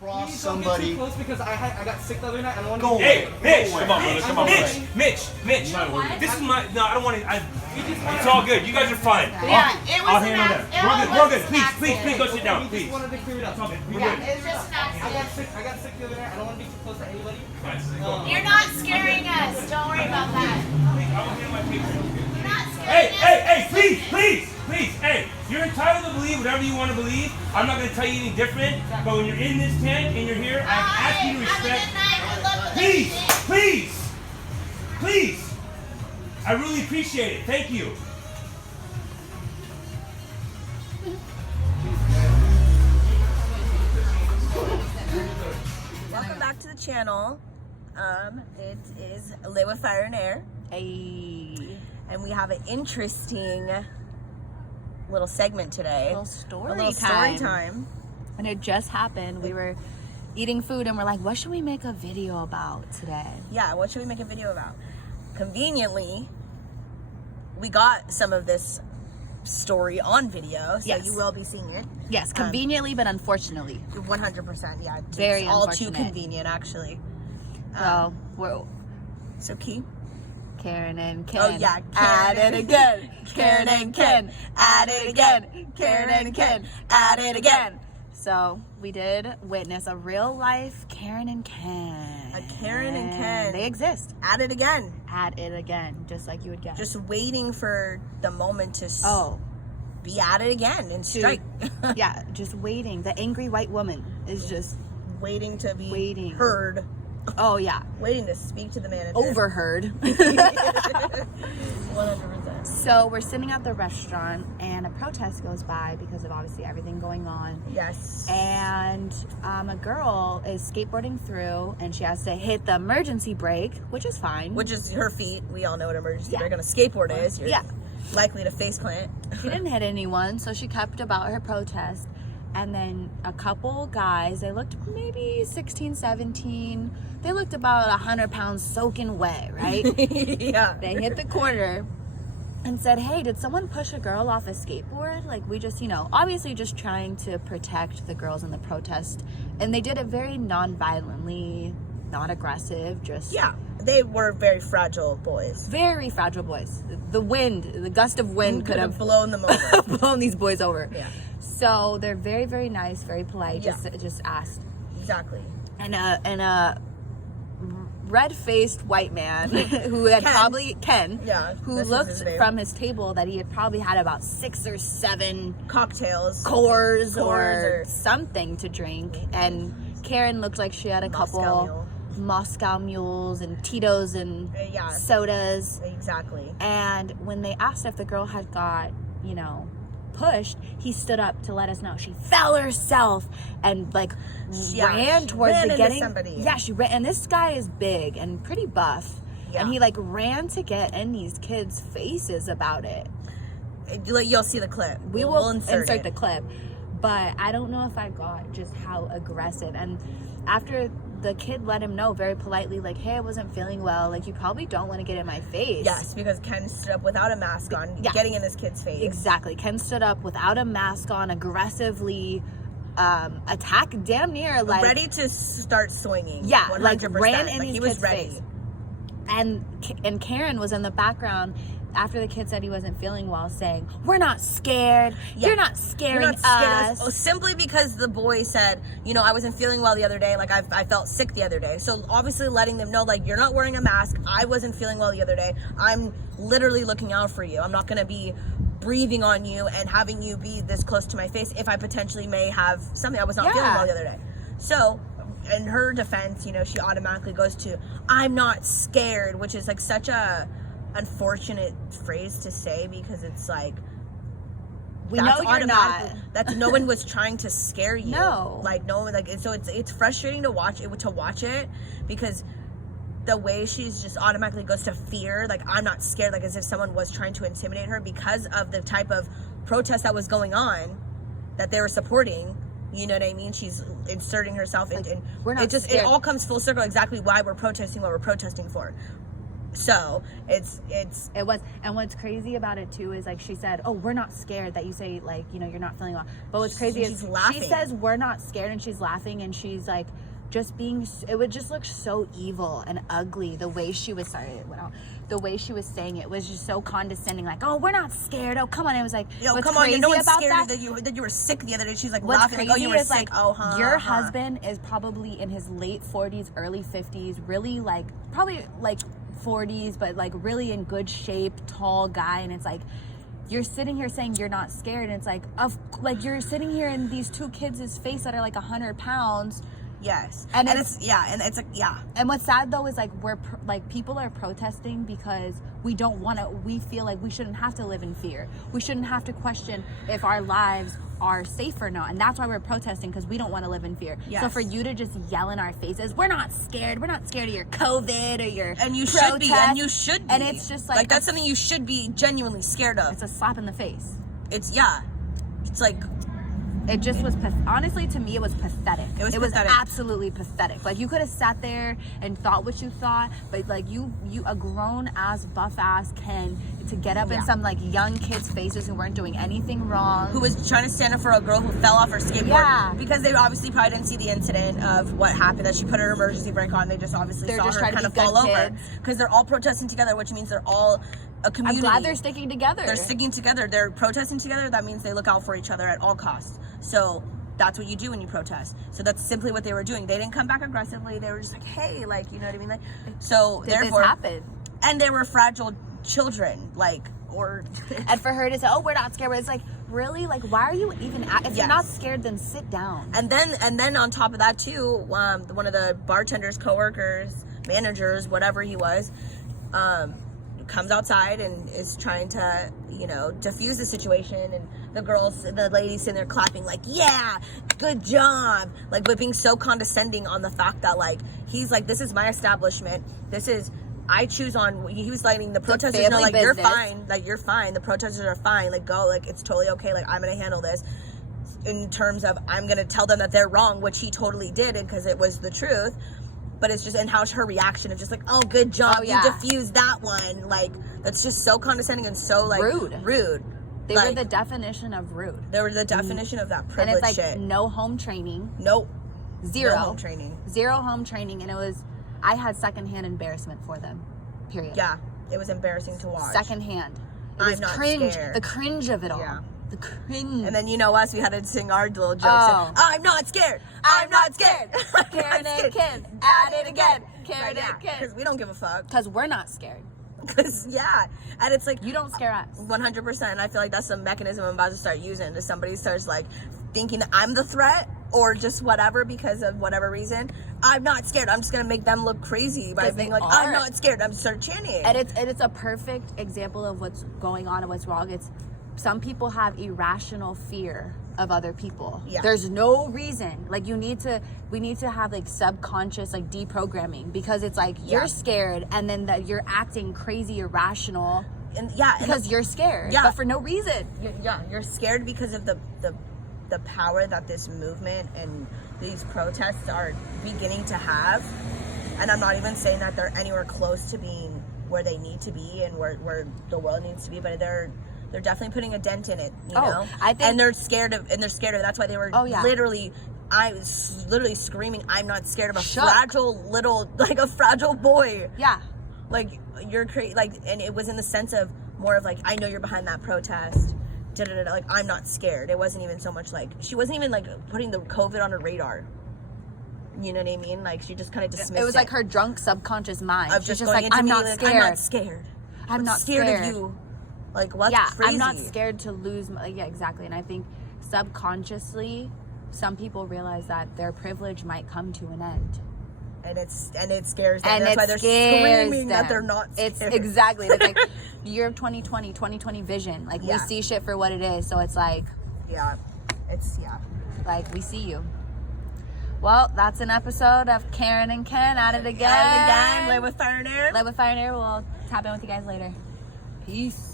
cross somebody. Too close because I got sick the other night. I don't want to. Go Hey, Mitch, away. come on, brother, come on, Mitch. This is my. No, I don't want to. It's all good. You guys are fine. Yeah, it was I'll an handle accident. that. We're good. Please, go sit down, We please. just wanted to clear it up. It's all good. We're Yeah, good. it was just an accident. I got sick the other night. I don't want to be too close to anybody. You're not scaring us. Don't worry about that. I will handle my paper. You're not scaring us. Hey, please. Hey, you're entitled to believe whatever you want to believe. I'm not going to tell you any different. But when you're in this tent and you're here, I'm asking you to Have a respect. good night. Good luck with everything. Please. I really appreciate it. Thank you. Welcome back to the channel. It is Live with Fire and Air. Hey. And we have an interesting little segment today. A little A little story time. And it just happened. We were eating food and we're like, what should we make a video about today? Yeah, what should we make a video about? Conveniently, we got some of this story on video, so Yes. you will be seeing it. Yes, conveniently, but unfortunately. 100%, yeah. It's Very all too unfortunate. convenient, actually. Well, we're So, Key? Karen and Ken. Oh, yeah, At it again. Karen and Ken. At it again. Karen and Ken. At it again. So we did witness a real life Karen and Ken. A Karen and Ken. They exist. At it again. At it again, just like you would guess. Just waiting for the moment to oh, be at it again and strike. yeah, just waiting. The angry white woman is just Waiting to be Waiting. heard. oh yeah, Waiting to speak to the manager. overheard. 100%. So we're sitting at the restaurant and a protest goes by because of obviously everything going on. Yes. And a girl is skateboarding through and she has to hit the emergency brake, which is fine. Which is her feet. We all know what emergency Yeah. brake on a skateboard is. You're Yeah. likely to face plant. She didn't hit anyone, so she kept about her protest. And then a couple guys, they looked maybe 16, 17. They looked about 100 pounds soaking wet, right? Yeah. They hit the corner and said, hey, did someone push a girl off a skateboard? Like, we just, obviously just trying to protect the girls in the protest. And they did it very non-violently, not aggressive, just... Yeah. They were very fragile boys. Very fragile boys. The gust of wind could have blown them over. blown these boys over. Yeah. So they're very, very nice, very polite. Yeah. Just asked. Exactly. And a red-faced white man who had Ken, Yeah, who this is looked his name. from his table that he had probably had about 6 or 7 Cocktails. Coors or or something to drink, and Karen looked like she had a Moscow couple Mule. Moscow Mules and Tito's and Yeah. sodas. Exactly. And when they asked if the girl had got, pushed, he stood up to let us know she fell herself and ran she towards ran the into getting. somebody. Yeah, she ran, and this guy is big and pretty buff, Yeah. and he ran to get in these kids' faces about it. You'll see the clip. We will insert the clip, but I don't know if I got just how aggressive. And after the kid let him know very politely, hey, I wasn't feeling well, you probably don't want to get in my face. Yes, because Ken stood up without a mask on, Yeah. getting in this kid's face. Exactly. Ken stood up without a mask on, aggressively attack, damn near ready to start swinging. Yeah, 100%. ran in his he was kid's ready. face. And Karen was in the background after the kid said he wasn't feeling well, saying, "We're not scared. Yeah. You're not scaring You're not scared us." of us. Simply because the boy said, I wasn't feeling well the other day. I felt sick the other day. So obviously letting them know, you're not wearing a mask. I wasn't feeling well the other day. I'm literally looking out for you. I'm not going to be breathing on you and having you be this close to my face if I potentially may have something. I was not feeling well the other day. So in her defense, she automatically goes to, I'm not scared, which is such a unfortunate phrase to say, because it's we know you're not. That's no one was trying to scare you. No. No one, so it's frustrating to watch it because the way she's just automatically goes to fear, I'm not scared, as if someone was trying to intimidate her because of the type of protest that was going on that they were supporting. You know what I mean? She's inserting herself in. We're not it scared. all comes full circle exactly why we're protesting what we're protesting for. So it's It was, and what's crazy about it too is like she said, "Oh, we're not scared that you say like you're not feeling well." But what's crazy is laughing. she says we're not scared, and she's laughing, and she's like just being. It would just look so evil and ugly the way she was. Sorry, it went out. The way she was saying it was just so condescending. Like, "Oh, we're not scared. Oh, come on!" It was like, yo, what's come on, crazy no one's about scared that you were sick the other day. She's like What's laughing, crazy like, oh, you were is sick. like, your husband is probably in his late 40s, early 50s, really like probably like 40s, but like really in good shape, tall guy, and it's like you're sitting here saying you're not scared, and it's like you're sitting here in these two kids' face that are like 100 pounds. Yes, and it's like And what's sad though is like people are protesting because we don't want to. We feel like we shouldn't have to live in fear. We shouldn't have to question if our lives are safe or not, and that's why we're protesting, because we don't want to live in fear. Yes. So for you to just yell in our faces, we're not scared of your COVID or your and you protest. should be, and you should be, and it's just like that's something you should be genuinely scared of. It's a slap in the face. It's like. It just was, honestly, to me, it was pathetic. It was pathetic. Absolutely pathetic. Like, you could have sat there and thought what you thought, but like you a grown ass, buff ass can to get up in some like young kids' faces who weren't doing anything wrong. Who was trying to stand up for a girl who fell off her skateboard. Yeah. Because they obviously probably didn't see the incident of what happened, that she put her emergency brake on. They just obviously saw her kind of fall over. Because they're all protesting together, which means they're all a community. I'm glad they're sticking together. They're sticking together. They're protesting together. That means they look out for each other at all costs. So that's what you do when you protest. So that's simply what they were doing. They didn't come back aggressively. They were just like, hey, like, you know what I mean? Like, so therefore, this happen? And they were fragile children, like, or and for her to say, "Oh, we're not scared," it's like, really, like, why are you even if you're not scared, then sit down. And then on top of that too, one of the bartenders, coworkers, managers, whatever he was, comes outside and is trying to, diffuse the situation, and the ladies sitting there clapping like, yeah, good job, like, but being so condescending on the fact that, like, he's like, this is my establishment, I choose on. He was letting the protesters know, like, you're fine, like, you're fine, the protesters are fine, like, go, like, it's totally okay, like, I'm gonna handle this, in terms of I'm gonna tell them that they're wrong, which he totally did, because it was the truth. But it's just, and how's her reaction of just like, oh, good job, you diffused that one. Like, that's just so condescending and so, like, rude. They were the definition of rude. They were the definition of that privilege. And it's like, shit. no home training. Nope. Zero. No home training. Zero home training. And I had secondhand embarrassment for them. Period. Yeah. It was embarrassing to watch. Secondhand. It was cringe. Scared. The cringe of it all. Yeah. The cringe. And then, us, we had to sing our little jokes. Oh. I'm not scared. I'm not scared. Karen and Ken. At it again. Karen and Ken. Because we don't give a fuck. Because we're not scared. Because, and it's like, you don't scare us. 100%. And I feel like that's the mechanism I'm about to start using. If somebody starts, like, thinking that I'm the threat or just whatever because of whatever reason, I'm not scared. I'm just going to make them look crazy by being like, I'm not scared. I'm start chanting. And it's a perfect example of what's going on and what's wrong. It's some people have irrational fear of other people. Yeah. There's no reason. Like, we need to have, like, subconscious, like, deprogramming, because it's like you're scared and then that you're acting crazy irrational. And because you're scared. Yeah. But for no reason. You're scared because of the power that this movement and these protests are beginning to have. And I'm not even saying that they're anywhere close to being where they need to be and where the world needs to be, but they're definitely putting a dent in it, you know? I think, and they're scared of it. That's why they were I was literally screaming, I'm not scared of a fragile boy. Yeah. Like, you're crazy. Like, and it was in the sense of more of like, I know you're behind that protest. Like, I'm not scared. It wasn't even so much like, she wasn't even like putting the COVID on her radar. You know what I mean? Like, she just kind of dismissed it. It was like her drunk subconscious mind. Of She's just like, I'm not scared. I'm not scared. I'm not scared of you. Like, what's crazy? I'm not scared to lose exactly. And I think subconsciously some people realize that their privilege might come to an end. And it scares them. And that's why they're screaming that they're not scared. It's exactly. It's like year of 2020 vision. Like, we see shit for what it is. So it's like, like, we see you. Well, that's an episode of Karen and Ken at it again. Live with fire and air. Live with fire and air. We'll tap in with you guys later. Peace.